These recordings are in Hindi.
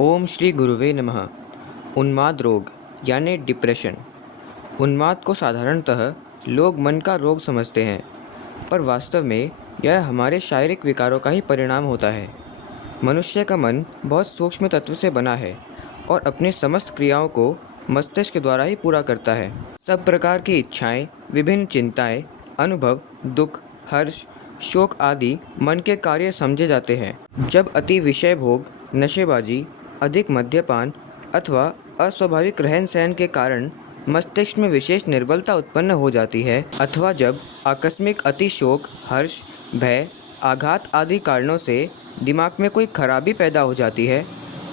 ओम श्री गुरुवे नमः। उन्माद रोग यानी डिप्रेशन। उन्माद को साधारणतः लोग मन का रोग समझते हैं, पर वास्तव में यह हमारे शारीरिक विकारों का ही परिणाम होता है। मनुष्य का मन बहुत सूक्ष्म तत्व से बना है और अपनी समस्त क्रियाओं को मस्तिष्क द्वारा ही पूरा करता है। सब प्रकार की इच्छाएं, विभिन्न चिंताएं, अनुभव, दुख, हर्ष, शोक आदि मन के कार्य समझे जाते हैं। जब अति विषय भोग, नशेबाजी, अधिक मद्यपान अथवा अस्वाभाविक रहन सहन के कारण मस्तिष्क में विशेष निर्बलता उत्पन्न हो जाती है, अथवा जब आकस्मिक अति शोक, हर्ष, भय, आघात आदि कारणों से दिमाग में कोई खराबी पैदा हो जाती है,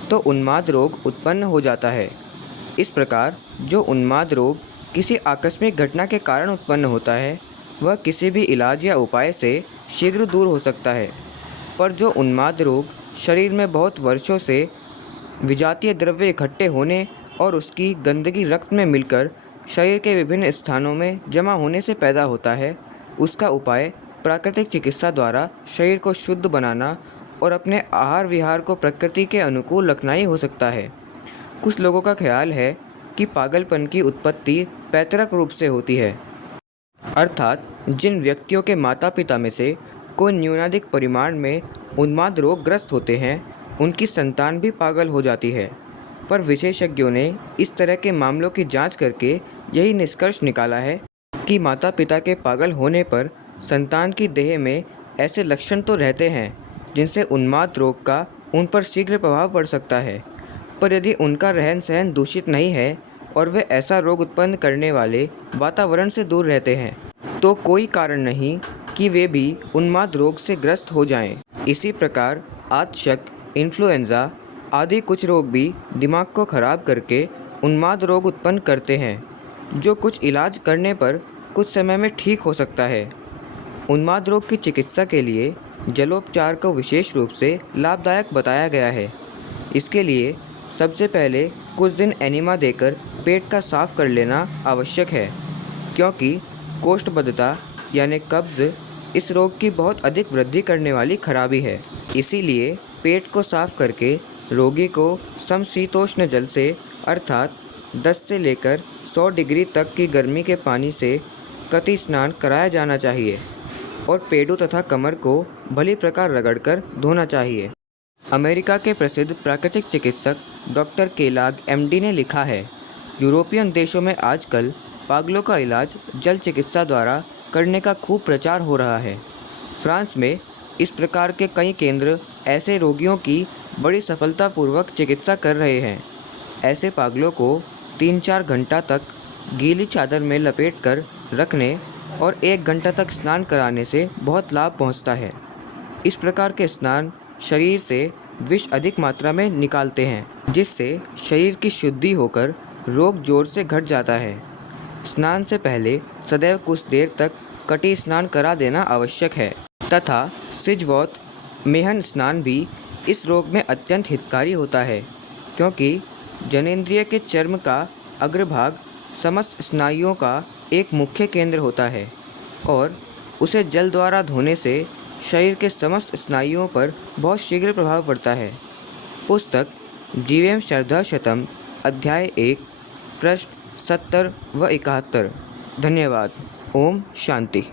तो उन्माद रोग उत्पन्न हो जाता है। इस प्रकार जो उन्माद रोग किसी आकस्मिक घटना के कारण उत्पन्न होता है, वह किसी भी इलाज या उपाय से शीघ्र दूर हो सकता है। पर जो उन्माद रोग शरीर में बहुत वर्षों से विजातीय द्रव्य इकट्ठे होने और उसकी गंदगी रक्त में मिलकर शरीर के विभिन्न स्थानों में जमा होने से पैदा होता है, उसका उपाय प्राकृतिक चिकित्सा द्वारा शरीर को शुद्ध बनाना और अपने आहार विहार को प्रकृति के अनुकूल रखना ही हो सकता है। कुछ लोगों का ख्याल है कि पागलपन की उत्पत्ति पैतृक रूप से होती है, अर्थात जिन व्यक्तियों के माता पिता में से कोई न्यूनाधिक परिमाण में उन्माद रोग ग्रस्त होते हैं, उनकी संतान भी पागल हो जाती है। पर विशेषज्ञों ने इस तरह के मामलों की जांच करके यही निष्कर्ष निकाला है कि माता पिता के पागल होने पर संतान की देह में ऐसे लक्षण तो रहते हैं जिनसे उन्माद रोग का उन पर शीघ्र प्रभाव पड़ सकता है। पर यदि उनका रहन सहन दूषित नहीं है और वे ऐसा रोग उत्पन्न करने वाले वातावरण से दूर रहते हैं, तो कोई कारण नहीं कि वे भी उन्माद रोग से ग्रस्त हो जाएं। इसी प्रकार आतशक, इन्फ्लुएंजा आदि कुछ रोग भी दिमाग को खराब करके उन्माद रोग उत्पन्न करते हैं, जो कुछ इलाज करने पर कुछ समय में ठीक हो सकता है। उन्माद रोग की चिकित्सा के लिए जलोपचार को विशेष रूप से लाभदायक बताया गया है। इसके लिए सबसे पहले कुछ दिन एनिमा देकर पेट का साफ कर लेना आवश्यक है, क्योंकि कोष्ठबद्धता यानी कब्ज़ इस रोग की बहुत अधिक वृद्धि करने वाली खराबी है। इसीलिए पेट को साफ करके रोगी को समशीतोष्ण जल से अर्थात 10 से लेकर 100 डिग्री तक की गर्मी के पानी से कति स्नान कराया जाना चाहिए और पेडू तथा कमर को भली प्रकार रगड़कर धोना चाहिए। अमेरिका के प्रसिद्ध प्राकृतिक चिकित्सक डॉक्टर केलाग एमडी ने लिखा है, यूरोपियन देशों में आजकल पागलों का इलाज जल चिकित्सा द्वारा करने का खूब प्रचार हो रहा है। फ्रांस में इस प्रकार के कई केंद्र ऐसे रोगियों की बड़ी सफलतापूर्वक चिकित्सा कर रहे हैं। ऐसे पागलों को 3-4 घंटा तक गीली चादर में लपेटकर रखने और 1 घंटा तक स्नान कराने से बहुत लाभ पहुंचता है। इस प्रकार के स्नान शरीर से विष अधिक मात्रा में निकालते हैं, जिससे शरीर की शुद्धि होकर रोग जोर से घट जाता है। स्नान से पहले सदैव कुछ देर तक कटी स्नान करा देना आवश्यक है तथा सिजवॉत मेहन स्नान भी इस रोग में अत्यंत हितकारी होता है, क्योंकि जनेंद्रिय के चर्म का अग्रभाग समस्त स्नायुओं का एक मुख्य केंद्र होता है और उसे जल द्वारा धोने से शरीर के समस्त स्नायुओं पर बहुत शीघ्र प्रभाव पड़ता है। पुस्तक जीवेम श्रद्धा शतम अध्याय 1 पृष्ठ 70 व 71। धन्यवाद। ओम शांति।